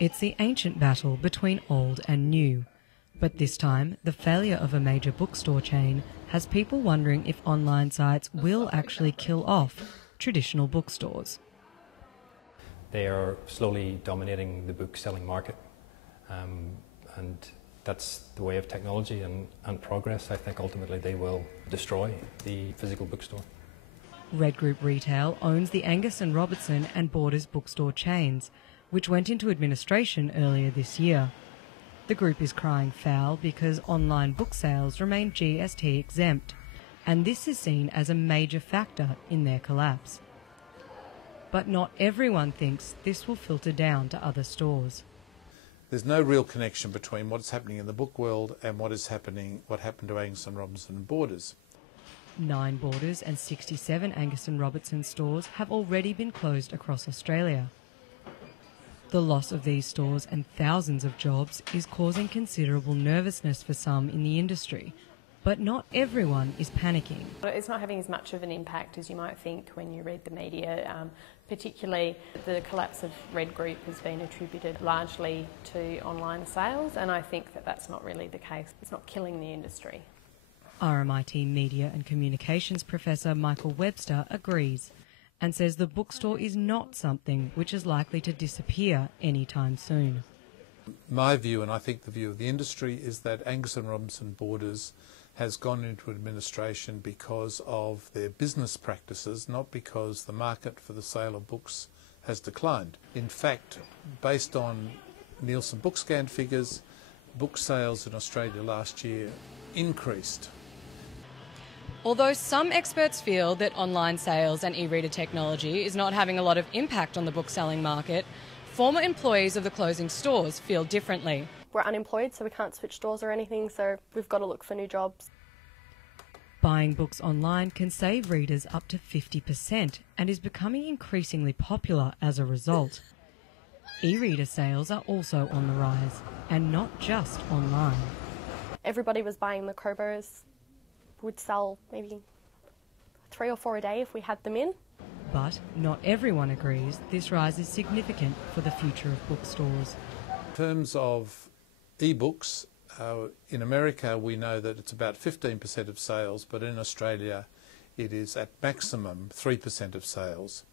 It's the ancient battle between old and new. But this time, the failure of a major bookstore chain has people wondering if online sites will actually kill off traditional bookstores. They are slowly dominating the book-selling market, and that's the way of technology and progress. I think ultimately they will destroy the physical bookstore. Red Group Retail owns the Angus & Robertson and Borders bookstore chains, which went into administration earlier this year. The group is crying foul because online book sales remain GST exempt, and this is seen as a major factor in their collapse. But not everyone thinks this will filter down to other stores. There's no real connection between what's happening in the book world and what happened to Angus & Robertson and Borders. 9 Borders and 67 Angus & Robertson stores have already been closed across Australia. The loss of these stores and thousands of jobs is causing considerable nervousness for some in the industry, but not everyone is panicking. It's not having as much of an impact as you might think when you read the media. Particularly the collapse of Red Group has been attributed largely to online sales, and I think that that's not really the case. It's not killing the industry. RMIT Media and Communications Professor Michael Webster agrees and says the bookstore is not something which is likely to disappear anytime soon. My view, and I think the view of the industry, is that Angus & Robertson Borders has gone into administration because of their business practices, not because the market for the sale of books has declined. In fact, based on Nielsen BookScan figures, book sales in Australia last year increased. Although some experts feel that online sales and e-reader technology is not having a lot of impact on the book-selling market, former employees of the closing stores feel differently. We're unemployed, so we can't switch stores or anything, so we've got to look for new jobs. Buying books online can save readers up to 50% and is becoming increasingly popular as a result. E-reader sales are also on the rise, and not just online. Everybody was buying the Crowbars. Would sell maybe 3 or 4 a day if we had them in. But not everyone agrees this rise is significant for the future of bookstores. In terms of e-books, in America we know that it's about 15% of sales, but in Australia it is at maximum 3% of sales.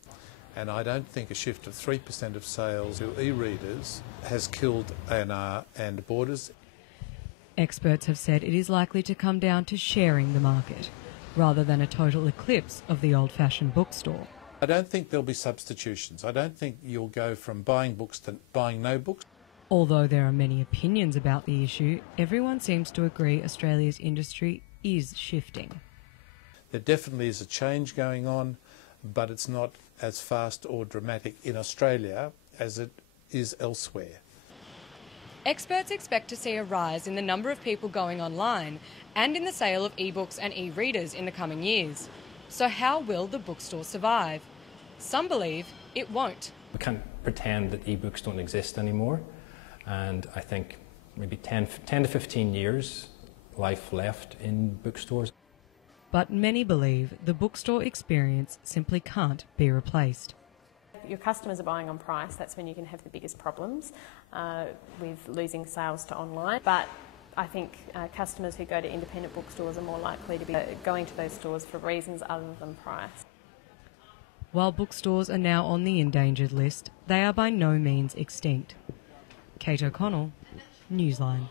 And I don't think a shift of 3% of sales to e-readers has killed A&R and Borders. Experts have said it is likely to come down to sharing the market, rather than a total eclipse of the old-fashioned bookstore. I don't think there'll be substitutions. I don't think you'll go from buying books to buying no books. Although there are many opinions about the issue, everyone seems to agree Australia's industry is shifting. There definitely is a change going on, but it's not as fast or dramatic in Australia as it is elsewhere. Experts expect to see a rise in the number of people going online and in the sale of e-books and e-readers in the coming years. So how will the bookstore survive? Some believe it won't. We can't pretend that e-books don't exist anymore, and I think maybe 10 to 15 years life left in bookstores. But many believe the bookstore experience simply can't be replaced. Your customers are buying on price, that's when you can have the biggest problems with losing sales to online. But I think customers who go to independent bookstores are more likely to be going to those stores for reasons other than price. While bookstores are now on the endangered list, they are by no means extinct. Kate O'Connell, Newsline.